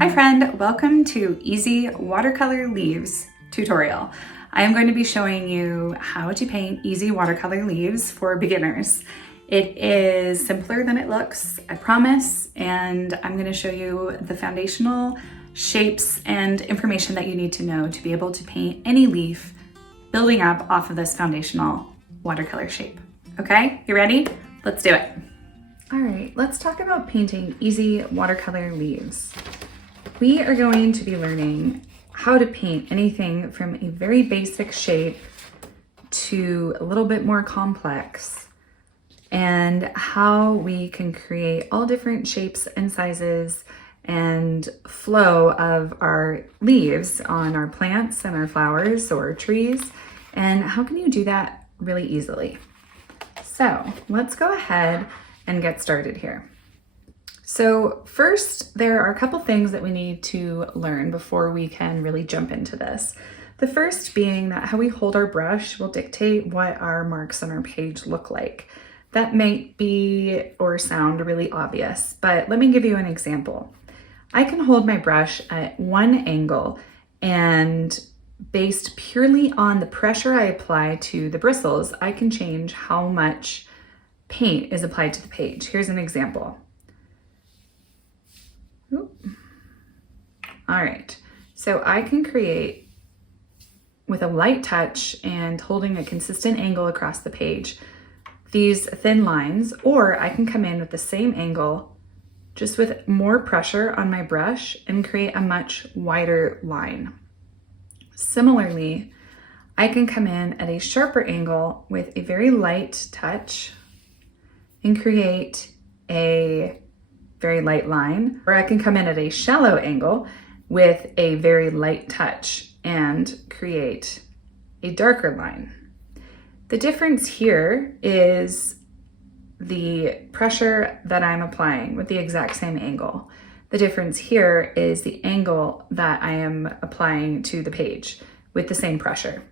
Hi friend, welcome to Easy Watercolor Leaves tutorial. I am going to be showing you how to paint easy watercolor leaves for beginners. It is simpler than it looks, I promise, and I'm going to show you the foundational shapes and information that you need to know to be able to paint any leaf building up off of this foundational watercolor shape. Okay, you ready? Let's do it. All right, let's talk about painting easy watercolor leaves. We are going to be learning how to paint anything from a very basic shape to a little bit more complex, and how we can create all different shapes and sizes and flow of our leaves on our plants and our flowers or trees, and how can you do that really easily. So let's go ahead and get started here. So first, there are a couple things that we need to learn before we can really jump into this. The first being that how we hold our brush will dictate what our marks on our page look like. That might be or sound really obvious, but let me give you an example. I can hold my brush at one angle, and based purely on the pressure I apply to the bristles, I can change how much paint is applied to the page. Here's an example. All right, so I can create with a light touch and holding a consistent angle across the page these thin lines, or I can come in with the same angle just with more pressure on my brush and create a much wider line. Similarly, I can come in at a sharper angle with a very light touch and create a very light line, or I can come in at a shallow angle with a very light touch and create a darker line. The difference here is the pressure that I'm applying with the exact same angle. The difference here is the angle that I am applying to the page with the same pressure.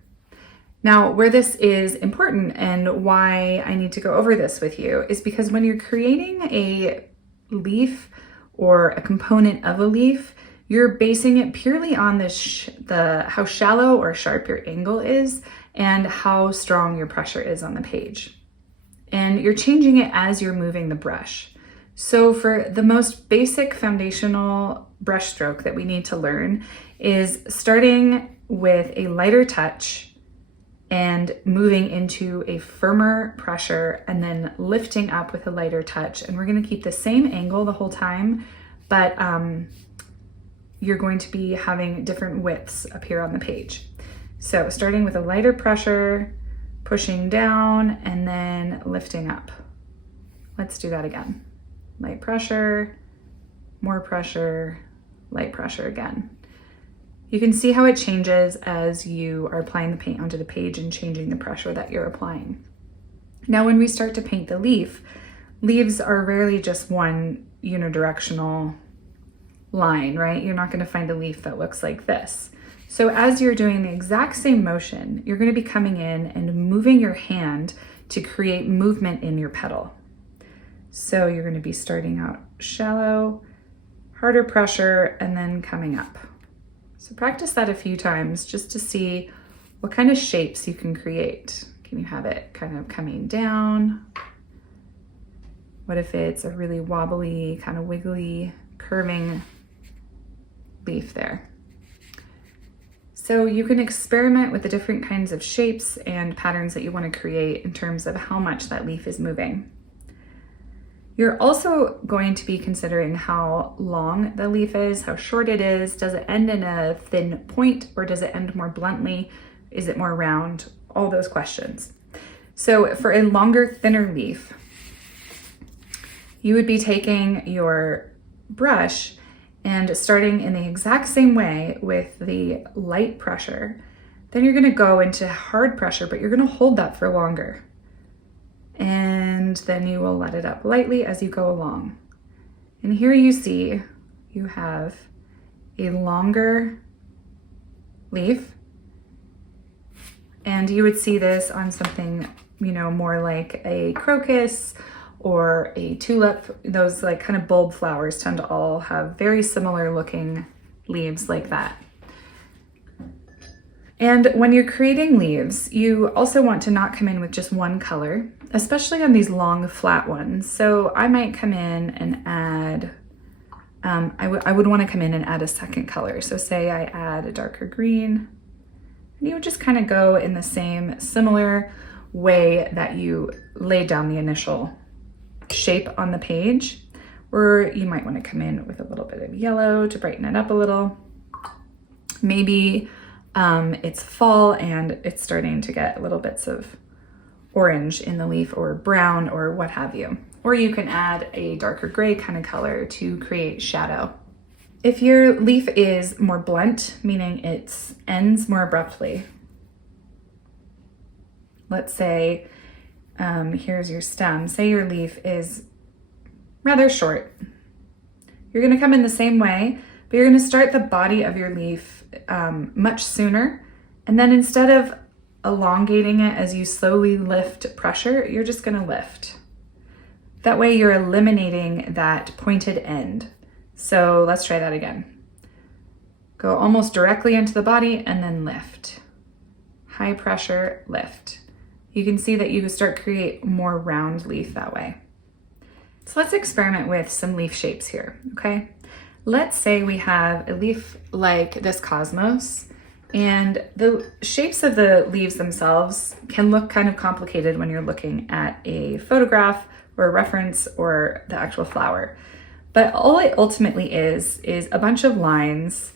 Now, where this is important and why I need to go over this with you is because when you're creating a leaf or a component of a leaf, you're basing it purely on how shallow or sharp your angle is and how strong your pressure is on the page. And you're changing it as you're moving the brush. So for the most basic foundational brush stroke that we need to learn is starting with a lighter touch and moving into a firmer pressure and then lifting up with a lighter touch. And we're gonna keep the same angle the whole time, but you're going to be having different widths appear on the page. So starting with a lighter pressure, pushing down, and then lifting up. Let's do that again. Light pressure, more pressure, light pressure again. You can see how it changes as you are applying the paint onto the page and changing the pressure that you're applying. Now, when we start to paint the leaf, leaves are rarely just one unidirectional line, right? You're not going to find a leaf that looks like this. So as you're doing the exact same motion, you're going to be coming in and moving your hand to create movement in your petal. So you're going to be starting out shallow, harder pressure, and then coming up. So practice that a few times just to see what kind of shapes you can create. Can you have it kind of coming down? What if it's a really wobbly, kind of wiggly, curving leaf there? So you can experiment with the different kinds of shapes and patterns that you want to create in terms of how much that leaf is moving. You're also going to be considering how long the leaf is, how short it is. Does it end in a thin point or does it end more bluntly? Is it more round? All those questions. So for a longer, thinner leaf, you would be taking your brush and starting in the exact same way with the light pressure. Then you're gonna go into hard pressure, but you're gonna hold that for longer. And then you will let it up lightly as you go along. And here you see you have a longer leaf, and you would see this on something, more like a crocus or a tulip. Those like kind of bulb flowers tend to all have very similar looking leaves like that. And when you're creating leaves, you also want to not come in with just one color, especially on these long flat ones. So I might come in and add, I would want to come in and add a second color. So say I add a darker green, and you would just kind of go in the same similar way that you laid down the initial shape on the page. Or you might want to come in with a little bit of yellow to brighten it up a little. Maybe it's fall and it's starting to get little bits of orange in the leaf or brown or what have you. Or you can add a darker gray kind of color to create shadow. If your leaf is more blunt, meaning it ends more abruptly, let's say, here's your stem. Say your leaf is rather short. You're gonna come in the same way, but you're gonna start the body of your leaf much sooner. And then instead of elongating it as you slowly lift pressure, you're just gonna lift. That way you're eliminating that pointed end. So let's try that again. Go almost directly into the body and then lift. High pressure, lift. You can see that you start to create more round leaf that way. So let's experiment with some leaf shapes here, okay? Let's say we have a leaf like this cosmos, and the shapes of the leaves themselves can look kind of complicated when you're looking at a photograph or a reference or the actual flower. But all it ultimately is a bunch of lines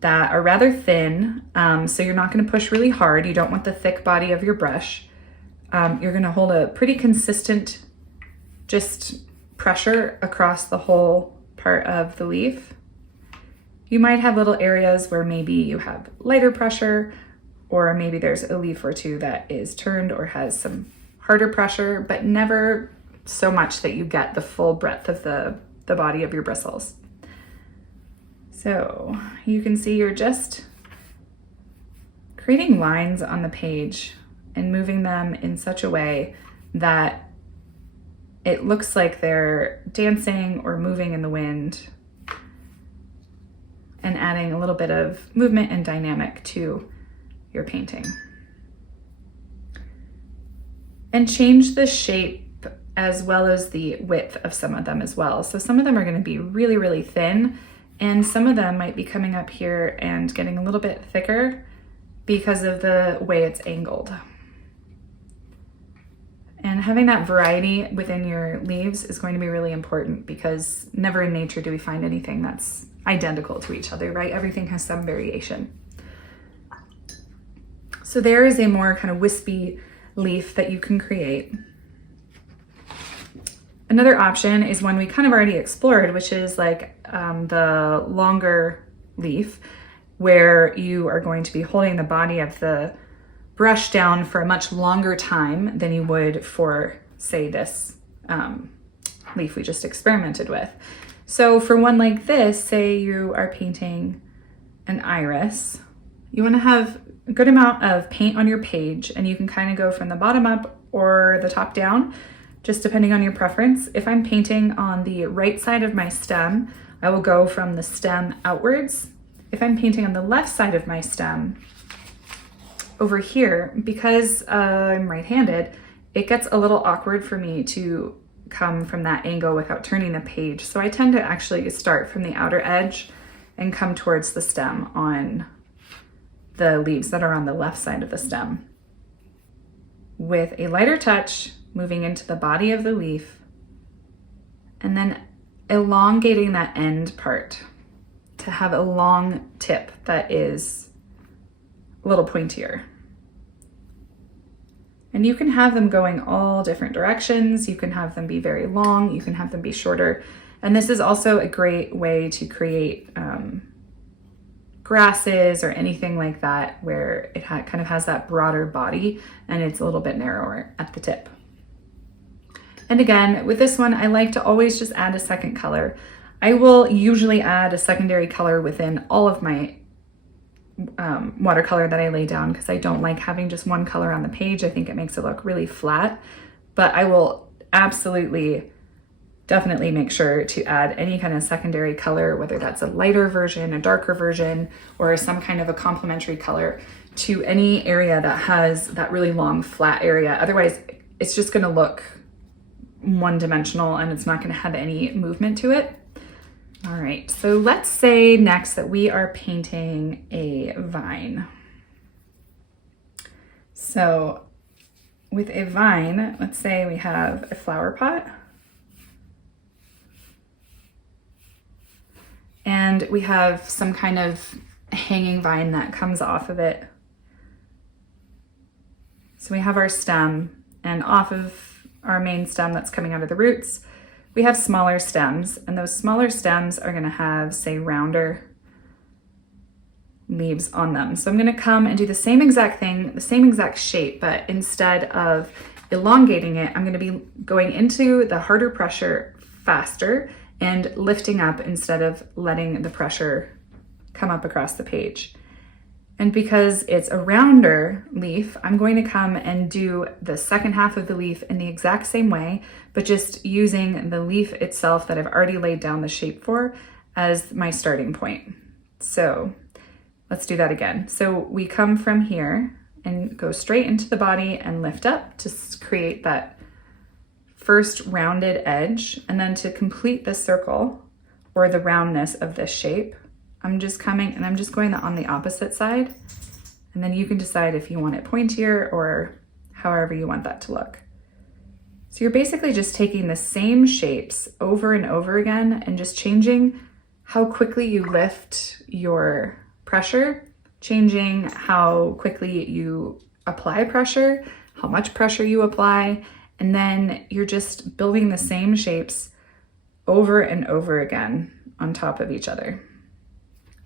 that are rather thin, so you're not going to push really hard. You don't want the thick body of your brush. You're going to hold a pretty consistent just pressure across the whole part of the leaf. You might have little areas where maybe you have lighter pressure, or maybe there's a leaf or two that is turned or has some harder pressure, but never so much that you get the full breadth of the body of your bristles. So you can see you're just creating lines on the page and moving them in such a way that it looks like they're dancing or moving in the wind, and adding a little bit of movement and dynamic to your painting. And change the shape as well as the width of some of them as well. So some of them are going to be really, really thin, and some of them might be coming up here and getting a little bit thicker because of the way it's angled. And having that variety within your leaves is going to be really important, because never in nature do we find anything that's identical to each other, right? Everything has some variation. So there is a more kind of wispy leaf that you can create. Another option is one we kind of already explored, which is like the longer leaf, where you are going to be holding the body of the brush down for a much longer time than you would for, say, this leaf we just experimented with. So for one like this, say you are painting an iris, you want to have a good amount of paint on your page, and you can kind of go from the bottom up or the top down, just depending on your preference. If I'm painting on the right side of my stem, I will go from the stem outwards. If I'm painting on the left side of my stem, over here, because I'm right-handed, it gets a little awkward for me to come from that angle without turning the page. So I tend to actually start from the outer edge and come towards the stem on the leaves that are on the left side of the stem. With a lighter touch, moving into the body of the leaf, and then elongating that end part to have a long tip that is a little pointier. And you can have them going all different directions. You can have them be very long, you can have them be shorter. And this is also a great way to create grasses or anything like that, where it kind of has that broader body and it's a little bit narrower at the tip. And again, with this one, I like to always just add a second color. I will usually add a secondary color within all of my watercolor that I lay down, because I don't like having just one color on the page. I think it makes it look really flat, but I will absolutely, definitely make sure to add any kind of secondary color, whether that's a lighter version, a darker version, or some kind of a complementary color to any area that has that really long flat area. Otherwise, it's just gonna look one-dimensional and it's not gonna have any movement to it. All right, so let's say next that we are painting a vine. So with a vine, let's say we have a flower pot. And we have some kind of hanging vine that comes off of it. So we have our stem, and off of our main stem that's coming out of the roots, we have smaller stems, and those smaller stems are gonna have, say, rounder leaves on them. So I'm gonna come and do the same exact thing, the same exact shape, but instead of elongating it, I'm gonna be going into the harder pressure faster and lifting up instead of letting the pressure come up across the page. And because it's a rounder leaf, I'm going to come and do the second half of the leaf in the exact same way, but just using the leaf itself that I've already laid down the shape for as my starting point. So let's do that again. So we come from here and go straight into the body and lift up to create that first rounded edge, and then to complete the circle or the roundness of this shape, I'm just coming and I'm just going on the opposite side, and then you can decide if you want it pointier or however you want that to look. So you're basically just taking the same shapes over and over again and just changing how quickly you lift your pressure, changing how quickly you apply pressure, how much pressure you apply, and then you're just building the same shapes over and over again on top of each other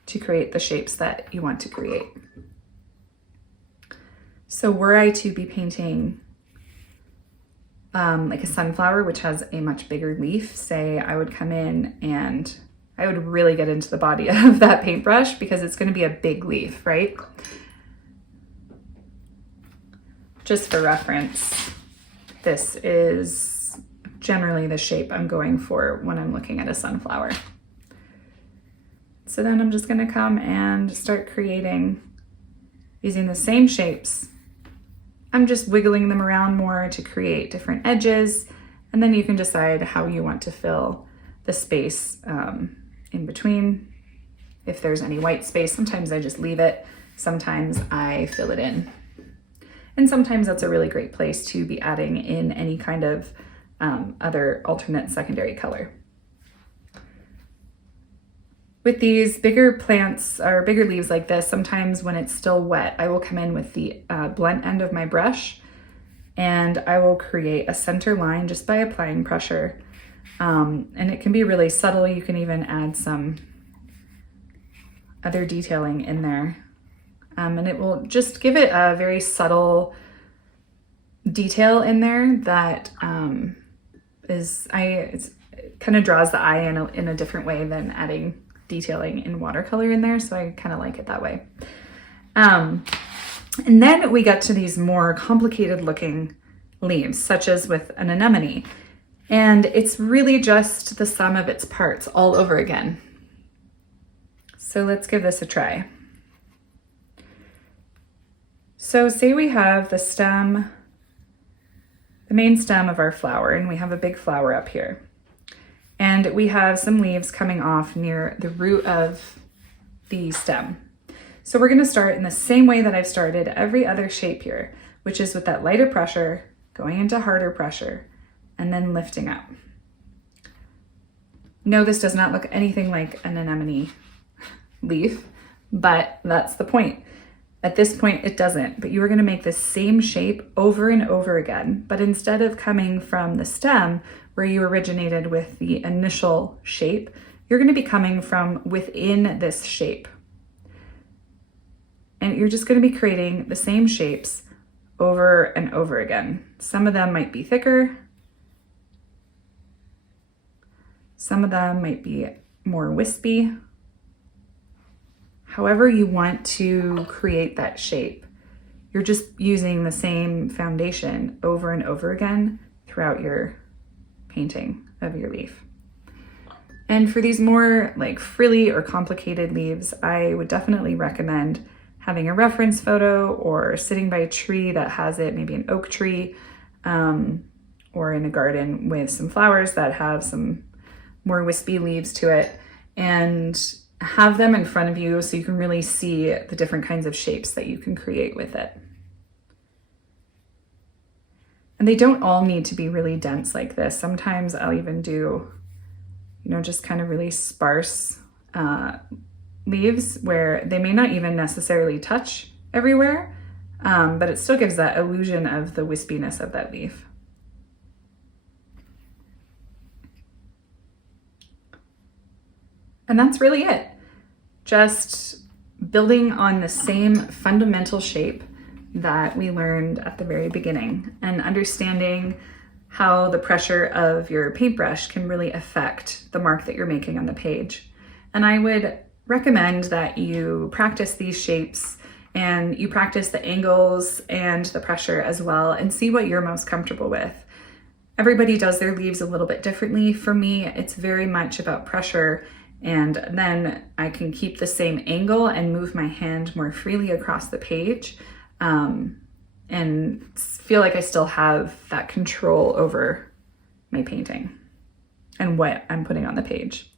to create the shapes that you want to create. So were I to be painting like a sunflower, which has a much bigger leaf, say I would come in and I would really get into the body of that paintbrush because it's gonna be a big leaf, right? Just for reference, this is generally the shape I'm going for when I'm looking at a sunflower. So then I'm just gonna come and start creating using the same shapes. I'm just wiggling them around more to create different edges, and then you can decide how you want to fill the space in between. If there's any white space, sometimes I just leave it, sometimes I fill it in. And sometimes that's a really great place to be adding in any kind of other alternate secondary color. With these bigger plants or bigger leaves like this, sometimes when it's still wet, I will come in with the blunt end of my brush and I will create a center line just by applying pressure. And it can be really subtle. You can even add some other detailing in there. And it will just give it a very subtle detail in there that it kind of draws the eye in a different way than adding detailing in watercolor in there. So I kind of like it that way. And then we get to these more complicated looking leaves, such as with an anemone. And it's really just the sum of its parts all over again. So let's give this a try. So say we have the stem, the main stem of our flower, and we have a big flower up here. And we have some leaves coming off near the root of the stem. So we're gonna start in the same way that I've started every other shape here, which is with that lighter pressure, going into harder pressure, and then lifting up. No, this does not look anything like an anemone leaf, but that's the point. At this point, it doesn't, but you are gonna make the same shape over and over again, but instead of coming from the stem where you originated with the initial shape, you're gonna be coming from within this shape. And you're just gonna be creating the same shapes over and over again. Some of them might be thicker. Some of them might be more wispy. However you want to create that shape, you're just using the same foundation over and over again throughout your painting of your leaf. And for these more like frilly or complicated leaves, I would definitely recommend having a reference photo or sitting by a tree that has it, maybe an oak tree, or in a garden with some flowers that have some more wispy leaves to it, and have them in front of you so you can really see the different kinds of shapes that you can create with it. And they don't all need to be really dense like this. Sometimes I'll even do, just kind of really sparse leaves where they may not even necessarily touch everywhere, but it still gives that illusion of the wispiness of that leaf. And that's really it. Just building on the same fundamental shape that we learned at the very beginning and understanding how the pressure of your paintbrush can really affect the mark that you're making on the page. And I would recommend that you practice these shapes and you practice the angles and the pressure as well and see what you're most comfortable with. Everybody does their leaves a little bit differently. For me, it's very much about pressure, and then I can keep the same angle and move my hand more freely across the page, and feel like I still have that control over my painting and what I'm putting on the page.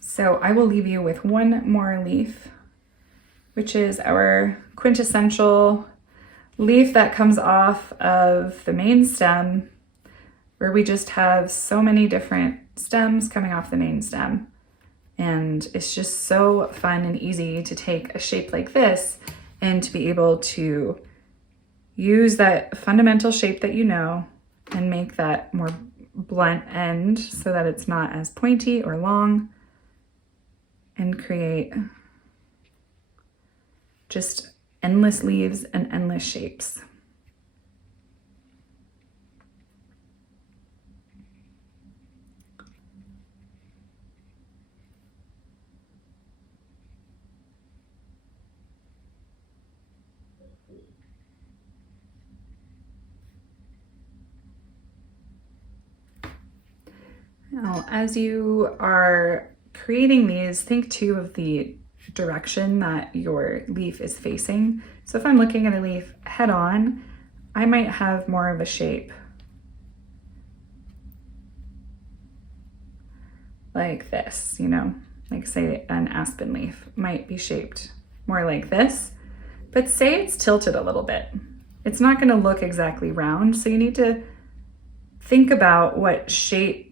So I will leave you with one more leaf, which is our quintessential leaf that comes off of the main stem, where we just have so many different stems coming off the main stem. And it's just so fun and easy to take a shape like this and to be able to use that fundamental shape that you know and make that more blunt end so that it's not as pointy or long, and create just endless leaves and endless shapes. Now, as you are creating these, think too of the direction that your leaf is facing. So if I'm looking at a leaf head on, I might have more of a shape like this, like say an aspen leaf might be shaped more like this, but say it's tilted a little bit. It's not going to look exactly round, so you need to think about what shape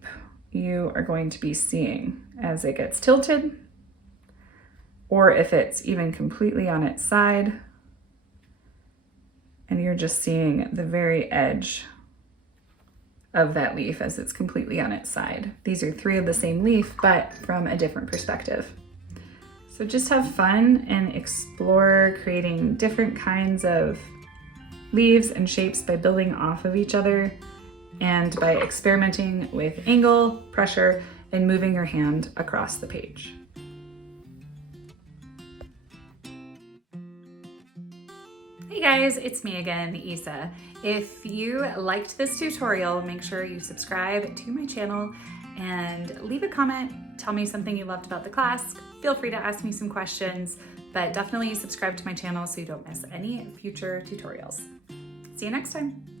you are going to be seeing as it gets tilted, or if it's even completely on its side and you're just seeing the very edge of that leaf as it's completely on its side. These are three of the same leaf, but from a different perspective. So just have fun and explore creating different kinds of leaves and shapes by building off of each other and by experimenting with angle, pressure, and moving your hand across the page. Hey guys, it's me again, Isa. If you liked this tutorial, make sure you subscribe to my channel and leave a comment. Tell me something you loved about the class. Feel free to ask me some questions, but definitely subscribe to my channel so you don't miss any future tutorials. See you next time.